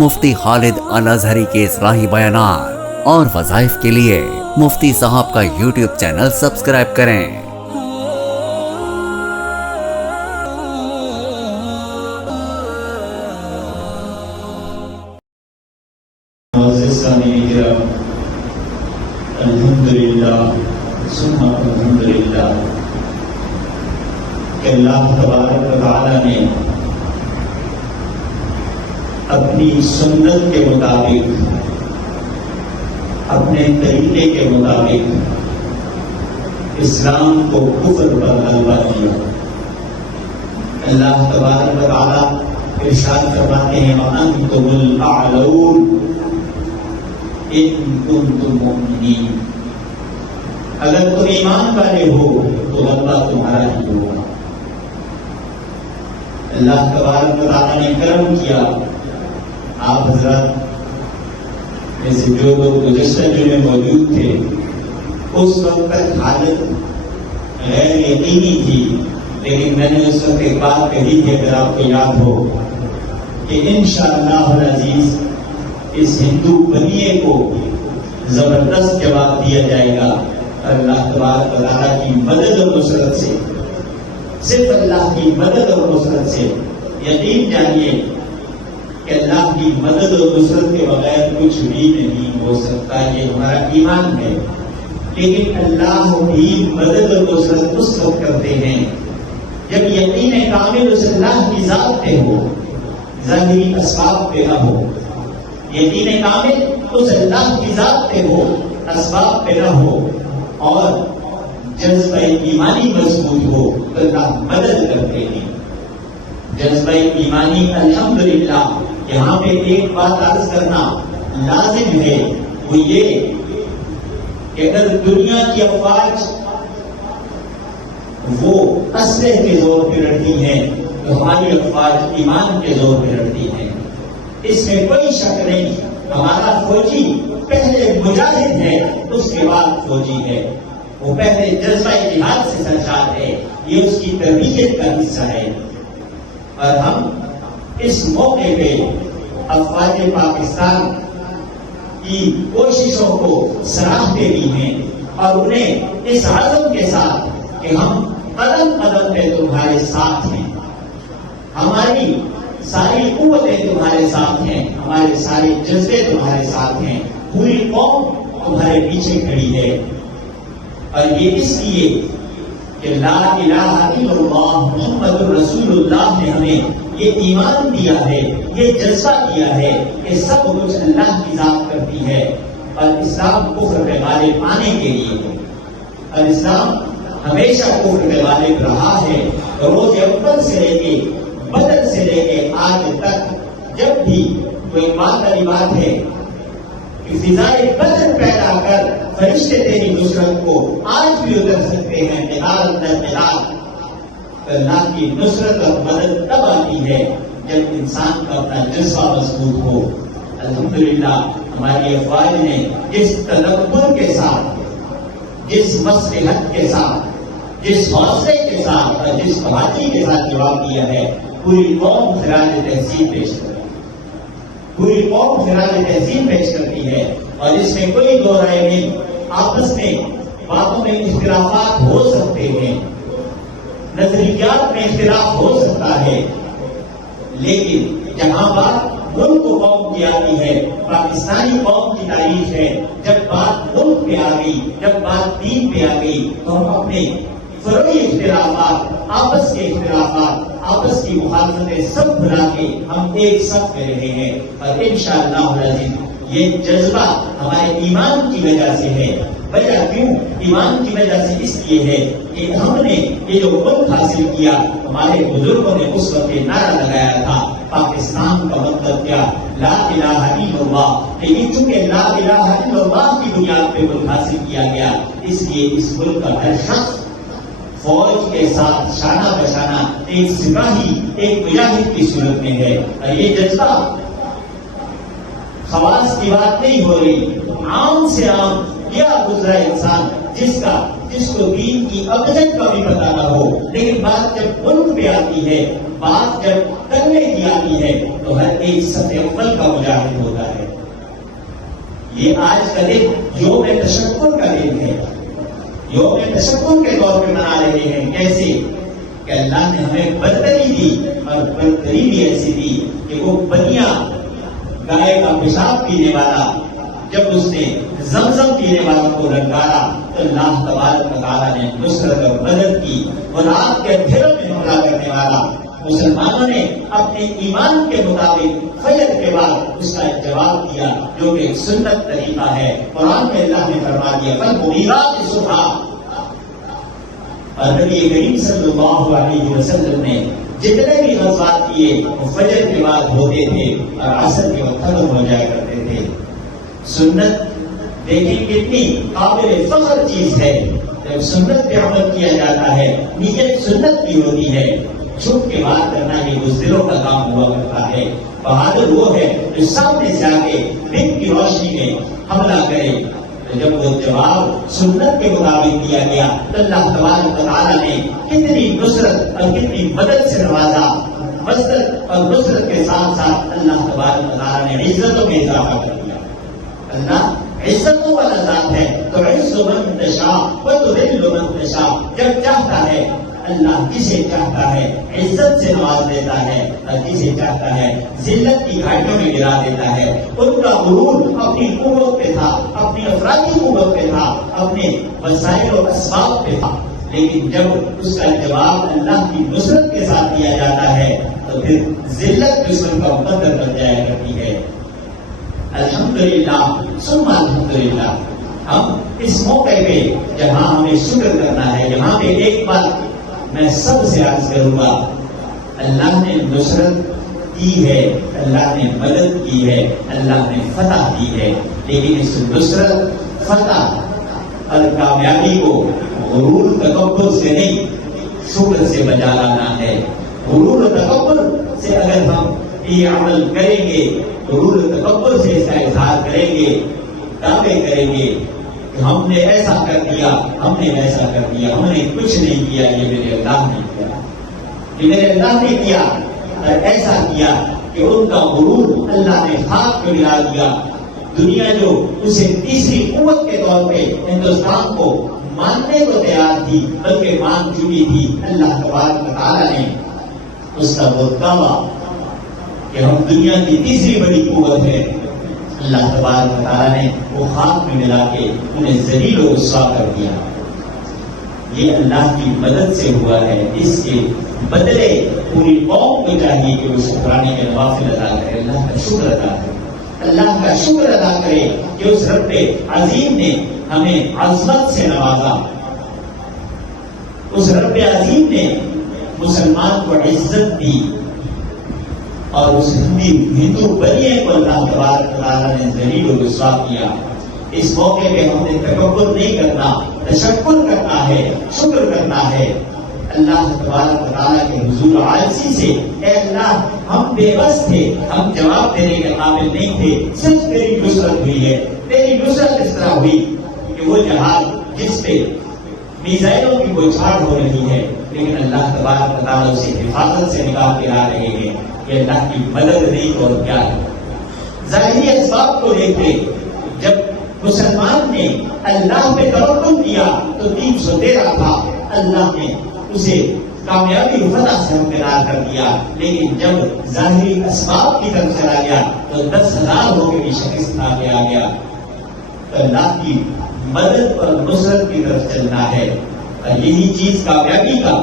مفتی خالد الازہری کے اصلاحی بیانات اور وظائف کے لیے مفتی صاحب کا یوٹیوب چینل سبسکرائب کریں۔ الحمدللہ ثم الحمدللہ کہ اللہ تبارک و تعالی نے اپنی سنت کے مطابق، اپنے طریقے کے مطابق اسلام کو کفر پر غلبہ دیا۔ اللہ تبارک و تعالی ارشاد فرماتے ہیں وَأَنْتُمُ الْأَعْلَوْنَ إِن كُنتُم مُؤْمِنِينَ، اگر تم ایمان والے ہو تو غلبہ تمہارا ہی ہوگا۔ اللہ تبارک و تعالی نے کرم کیا، آپ حضرات میں سے جو لوگ گزشتہ میں موجود تھے اس وقت تک حالت غیر یقینی تھی، لیکن میں نے اس وقت ایک بات کہی تھی، اگر آپ کو یاد ہو، کہ انشاءاللہ العزیز اس ہندو بنیے کو زبردست جواب دیا جائے گا۔ اللہ تبارک و تعالیٰ کی مدد اور نصرت سے، صرف اللہ کی مدد اور نصرت سے، یقین جانیے کہ اللہ کی مدد اور نصرت کے بغیر کچھ بھی نہیں ہو سکتا، یہ ہمارا ایمان ہے۔ لیکن اللہ بھی مدد اور نصرت اس وقت کرتے ہیں جب یقین کامل اس اللہ کی ذات پہ ہو، ظاہری اسباب پہ نہ ہو۔ یقین کامل اس اللہ کی ذات پہ ہو، اسباب پہ نہ ہو، اور جذبہ ایمانی مضبوط ہو تو اللہ مدد کرتے ہیں۔ جذبہ ایمانی الحمدللہ یہاں پہ ایک بات عرض کرنا لازم ہے، وہ یہ کہ اگر دنیا کی افواج وہ اسلحے کے زور پہ لڑتی ہیں تو ہماری افواج ایمان کے زور پہ لڑتی ہیں، اس میں کوئی شک نہیں۔ ہمارا فوجی پہلے مجاہد ہے، اس کے بعد فوجی ہے، وہ پہلے جذبہ جہاد سے سرشار ہے، یہ اس کی تربیت کا حصہ ہے۔ اور ہم اس موقع پہ افواج پاکستان کی کوششوں کو سراہتے بھی ہیں اور انہیں اس عزم کے ساتھ کہ ہم قدم قدم پہ تمہارے ساتھ ہیں، ہماری ساری قوتیں تمہارے ساتھ ہیں، ہمارے سارے جذبے تمہارے ساتھ ہیں، پوری قوم تمہارے پیچھے کھڑی ہے۔ اور یہ اس لیے کہ لا الہ الا اللہ محمد رسول اللہ نے ہمیں یہ ایمان دیا ہے، یہ جذبہ دیا ہے کہ سب کچھ اللہ کی ذات کرتی ہے، اور اسلام کفر پہ غالب آنے کے لیے ہے، اور اسلام ہمیشہ کفر پہ غالب رہا ہے۔ روز اول سے لے کے بدر سے لے کے آج تک جب بھی کوئی بات والی بات ہے کہ فضائے بدر پیدا کر فرشتے تیری نصرت کو آج بھی اتر سکتے ہیں، قتال در قتال۔ اللہ کی نصرت اور مدد تب آتی ہے جب انسان کا اپنا جذبہ مضبوط ہو۔ الحمدللہ ہماری افواج نے جس تدبر کے ساتھ، جس مصلحت کے ساتھ، جس حوصلے کے ساتھ اور جس بہادری کے ساتھ جواب دیا ہے، پوری قوم خراج تحسین پیش کرتی ہے، پوری قوم خراج تحسین پیش کرتی ہے، اور اس میں کوئی دو رائے نہیں۔ آپس میں باتوں میں اختلافات ہو سکتے ہیں، نظریات میں اختلاف ہو سکتا ہے، لیکن جہاں بات ملک و قوم کی آتی ہے، پاکستانی قوم کی تاریخ ہے، جب بات ملک پہ آ گئی، جب بات دین پہ آ گئی، تو ہم اپنے فروعی اختلافات، آپس کے اختلافات، آپس کی مخالفتیں سب بھلا کے ہم ایک صف میں رہے ہیں، اور انشاءاللہ العزیز یہ جذبہ ہمارے ایمان کی وجہ سے ہے۔ وجہ کیوں؟ ایمان کی وجہ سے اس لیے ہے کہ ہم نے یہ جو ملک حاصل کیا، ہمارے بزرگوں نے اس وقت نعرہ لگایا تھا پاکستان کا مطلب کیا؟ لا الہ الا اللہ۔ لیکن چونکہ لا الہ الا اللہ کی بنیاد پہ ملک حاصل کیا گیا، اس لیے اس ملک کا ہر شخص فوج کے ساتھ شانہ بشانہ ایک سپاہی، ایک مجاہد کی صورت میں ہے۔ اور یہ جذبہ خواص کی بات نہیں ہو رہی، عام سے عام یا گزرا انسان جس کا جس کو دین کی ابجد کا بھی پتہ نہ ہو، لیکن بات جب ملک پہ آتی ہے، بات جب کرنے کی آتی ہے، تو ہر ایک صف اول کا مجاہد ہوتا ہے۔ یہ آج کا دن یوم تشکر کا دن ہے، یوم تشکر کے طور پہ منا رہے ہیں۔ کیسے کہ اللہ نے ہمیں برتری دی، اور برتری بھی ایسی دی کہ وہ بنیا گائے کا پیشاب پینے والا جب اس نے زمزم پینے والوں کو للکارا تو اللہ تبارک و تعالیٰ نے نصرت اور مدد کی، اور رات کے اندھیروں میں حملہ کرنے والا مسلمانوں نے اپنے ایمان کے مطابق فجر کے بعد اس کا جواب دیا، جو کہ ایک سنت طریقہ ہے۔ قرآن میں اللہ نے فرما دیا فالمغیرات صبحا، اور نبی کریم صلی اللہ علیہ وسلم نے جتنے بھی غزوات کیے وہ فجر کے بعد ہوتے تھے اور عصر کے وقت ختم ہو جایا کرتے تھے۔ سنت دیکھیں کتنی قابل فخر چیز ہے، جب سنت پہ عمل کیا جاتا ہے، نیت سنت کی ہوتی ہے۔ چھپ کے بات کرنا یہ بزدلوں کا کام ہوا کرتا ہے۔ بہادر وہ ہے جو سامنے سے آ کے دن کی روشنی میں حملہ کرے۔ تو جب وہ جواب سنت کے مطابق دیا گیا تو اللہ تبارک و تعالیٰ نے کتنی نصرت اور کتنی مدد سے نوازا۔ مدد اور نصرت کے ساتھ ساتھ اللہ تبارک و تعالیٰ نے عزتوں میں اضافہ کر دیا۔ اللہ عزتوں والا ذات ہے، تو عز من تشاء وتذل من تشاء، جب چاہتا ہے اللہ کسے چاہتا ہے عزت سے نواز دیتا ہے، اور کسے چاہتا ہے ذلت کی گھاٹیوں میں گرا دیتا ہے۔ ان کا غرور اپنی قوت پہ تھا، اپنی افرادی قوت پہ تھا، اپنے وسائل و اسباب پہ تھا، لیکن جب اس کا جواب اللہ کی نصرت کے ساتھ دیا جاتا ہے تو پھر ذلت دشمن کا مقدر بن جایا کرتی ہے۔ الحمدللہ ثم الحمدللہ، ہم اس موقع پہ جہاں ہمیں شکر کرنا ہے، یہاں پہ ایک بات میں سب سے عرض کروں گا، اللہ نے نصرت کی ہے، اللہ نے مدد کی ہے، اللہ نے فتح دی ہے، لیکن اس نصرت، فتح اور کامیابی کو غرور تکبر سے نہیں، شکر سے بجا لانا ہے۔ غرور و تکبر سے اگر ہم یہ عمل کریں گے، غرور و تکبر سے اس کا اظہار کریں گے، دعوے کریں گے کہ ہم نے ایسا کر دیا، ہم نے ویسا کر دیا، ہم نے کچھ نہیں کیا، یہ میرے اللہ نے کیا، یہ میرے اللہ نے کیا، اور ایسا کیا کہ ان کا غرور اللہ نے خاک میں ملا دیا۔ دنیا جو اسے تیسری قوت کے طور پہ ہندوستان کو ماننے کو تیار تھی، بلکہ مان چکی تھی، اللہ تبارک و تعالیٰ نے اس کا وہ دعویٰ کہ ہم دنیا کی تیسری بڑی قوت ہے، اللہ تبارک و تعالیٰ نے وہ خاک میں ملا کے انہیں ذلیل و رسوا کر دیا۔ یہ اللہ کی مدد سے ہوا ہے، اس کے بدلے پوری قوم کو چاہیے کہ وہ شکرانے کے نوافل ادا کرے، اللہ کا شکر ادا کرے، اللہ کا شکر ادا کرے کہ اس رب عظیم نے ہمیں عظمت سے نوازا، اس رب عظیم نے مسلمان کو عزت دی، اور اس ہندو بنیے کو اللہ تبارک و تعالیٰ نے ذلیل و رسوا کیا۔ اس موقع پہ ہم نے تکبر نہیں کرنا، تشکر کرنا ہے، شکر کرنا ہے۔ اللہ تبارک و تعالیٰ کے حضور عاجزی سے، اے اللہ ہم بے بس تھے، ہم جواب دینے کے قابل نہیں تھے، صرف تیری نصرت ہوئی ہے۔ تیری نصرت اس طرح ہوئی کہ وہ جہاز جس پہ میزائلوں کی بوچھاڑ ہو رہی ہے، لیکن اللہ تبارک و تعالیٰ اسے حفاظت سے نکال کے لا رہے ہیں، کہ اللہ کی مدد نہیں اور کیا ہے۔ ظاہری اسباب کو دیکھتے، جب مسلمان نے اللہ پہ توکل کیا تو 313 تھا، اللہ نے اسے کامیابی فتح سے ہمکنار کر دیا، لیکن جب ظاہری اسباب کی طرف چلا گیا تو 10,000 ہو کے بھی شکست کھا کے آ گیا۔ تو اللہ کی مدد اور نصرت کی طرف چلنا ہے، اور یہی چیز کامیابی کا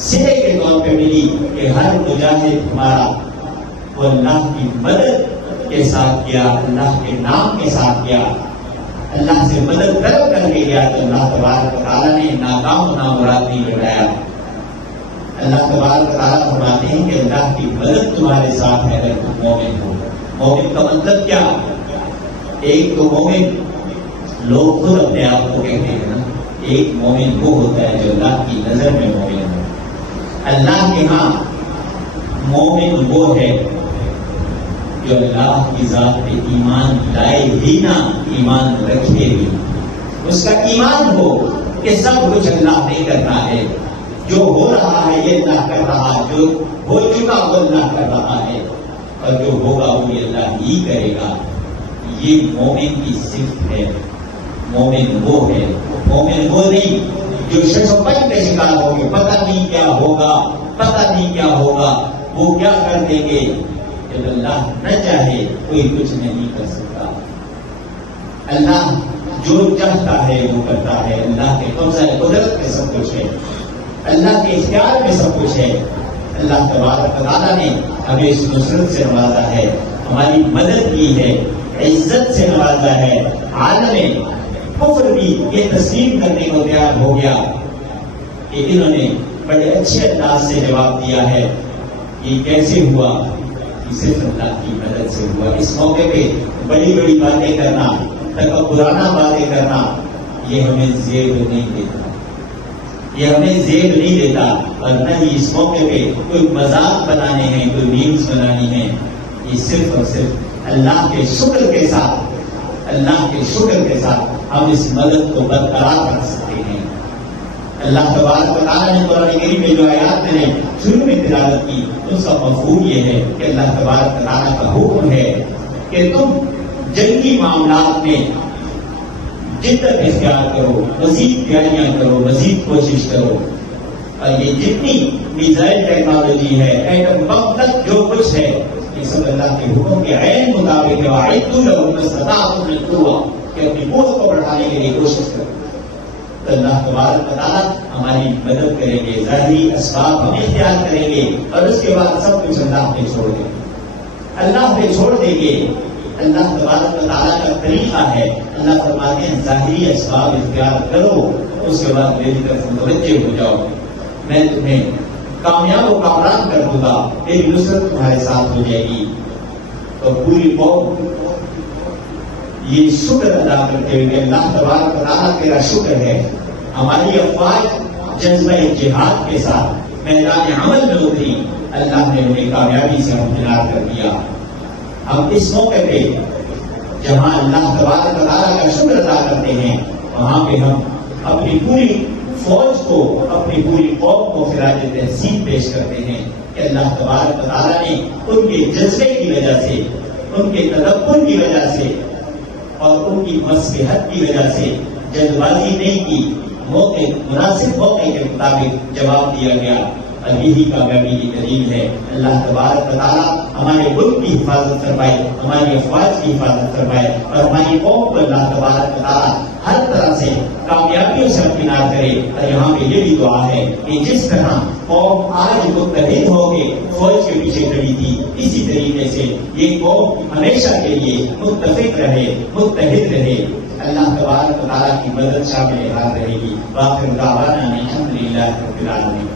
سرے کے طور پہ ملی کہ ہر مجاہد ہمارا وہ اللہ کی مدد کے ساتھ کیا، اللہ کے نام کے ساتھ کیا، اللہ سے مدد طلب کر کے گیا، تو اللہ تبارک و تعالیٰ نے ناکام و نامراد نہیں بنایا۔ اللہ تبارک و تعالیٰ فرماتے ہیں کہ اللہ کی مدد تمہارے ساتھ ہے اگر تم مومن ہو۔ مومن کا مطلب کیا؟ ایک تو مومن لوگ خود اپنے آپ کو کہتے ہیں نا، ایک مومن وہ ہوتا ہے جو اللہ کی نظر میں مومن ہے۔ اللہ کے ہاں مومن وہ ہے جو اللہ کی ذات پہ ایمان لائے ہی نہ، ایمان رکھے بھی۔ اس کا ایمان ہو کہ سب کچھ اللہ نے کرنا ہے، جو ہو رہا ہے یہ اللہ کر رہا ہے، جو ہو چکا وہ اللہ کر رہا ہے، اور جو ہوگا وہ اللہ ہی کرے گا۔ یہ مومن کی صفت ہے۔ مومن وہ ہے، مومن وہ نہیں جو ششوپن کا شکار ہو گئے، پتہ نہیں کیا ہوگا، پتہ نہیں کیا ہوگا، وہ کیا کر دیں گے۔ جب اللہ نہ چاہے کوئی کچھ نہیں کر سکتا۔ اللہ جو چاہتا ہے وہ کرتا ہے۔ اللہ کے قبضہ قدرت میں سب کچھ ہے، اللہ کے اختیار میں سب کچھ ہے۔ اللہ تبارک و تعالیٰ نے ہمیں اس نصرت سے نوازا ہے، ہماری مدد کی ہے، عزت سے نوازا ہے۔ عالم کفر بھی یہ تسلیم کرنے کو تیار ہو گیا کہ انہوں نے بڑے اچھے انداز سے جواب دیا ہے۔ یہ کیسے ہوا؟ یہ صرف اللہ کی مدد سے ہوا۔ اس موقع پہ بڑی بڑی باتیں کرنا، تکبرانہ باتیں کرنا، یہ ہمیں زیب نہیں دیتا، یہ ہمیں زیب نہیں دیتا، اور نہ ہی اس موقع پہ کوئی مذاق بنانے ہیں، کوئی میمز بنانی ہیں۔ یہ صرف اور صرف اللہ کے شکر کے ساتھ، اللہ کے شکر کے ساتھ ہم اس مدد کو برقرار رکھ سکتے ہیں۔ اللہ تبارک و تعالیٰ نے قرآن کریم میں جو آیات میں نے شروع میں تلاوت کی، اس کا مفہوم یہ ہے کہ اللہ تبارک و تعالیٰ کا حکم ہے کہ تم جنگی معاملات میں جدت اختیار کرو، مزید تیاریاں کرو، مزید کوشش کرو، اور یہ جتنی میزائل ٹیکنالوجی ہے، ایٹم بم تک جو کچھ ہے، یہ سب اللہ کے حکم کے عین مطابق ہے۔ وَأَعِدُّوا لَهُم مَا اسْتَطَعْتُم مِّن قُوَّةٍ، کہ اپنی قوت کو بڑھانے کے لیے کوشش کرو۔ تو اللہ تبارک و تعالیٰ ہماری مدد کریں گے، ظاہری اسباب ہم اختیار کریں گے، اور اس کے بعد سب کچھ اللہ پہ چھوڑ دیں گے، اللہ پہ چھوڑ دیں گے۔ اللہ تبارک و تعالیٰ کا طریقہ ہے، اللہ فرماتے ہیں ظاہری اسباب اختیار کرو، اس کے بعد میری طرف متوجہ ہو جاؤ، میں تمہیں کامیاب و کامران کر دوں گا، میری نصرت تمہارے ساتھ ہو جائے گی۔ تو پوری قوم یہ شکر ادا کرتے ہوئے کہ اللہ تبارک و تعالیٰ تیرا شکر ہے، ہماری افواج جذبہ جہاد کے ساتھ میدان عمل میں اتری، اللہ نے انہیں کامیابی سے ہمکنار کر دیا۔ ہم اس موقع پہ جہاں اللہ تبارک و تعالیٰ کا شکر ادا کرتے ہیں، وہاں پہ ہم اپنی پوری فوج کو، اپنی پوری قوم کو خراج تحسین پیش کرتے ہیں کہ اللہ تبارک و تعالیٰ نے ان کے جذبے کی وجہ سے، ان کے تدبر کی وجہ سے، اور ان کی مصلحت کی وجہ سے جلد بازی نہیں کی، موقع مناسب موقع کے مطابق جواب دیا گیا، اور یہی کامیابی کی دلیل ہے۔ اللہ تبارک و تعالیٰ ہمارے ملک کی حفاظت فرمائے، ہماری افواج کی حفاظت فرمائے، اور ہماری قوم کو اللہ تبارک و تعالیٰ ہر طرح سے کامیابیوں سے ہمکنار کرے۔ اور یہاں پہ یہ بھی دعا ہے کہ جس طرح قوم آج متحد ہو کے فوج کے پیچھے کھڑی تھی، اسی طریقے سے یہ قوم ہمیشہ کے لیے متفق رہے، متحد رہے۔ اللہ تبارک و تعالیٰ کی مدد شامل حال رہے گی۔ وآخر دعوانا الحمدللہ رب العالمین۔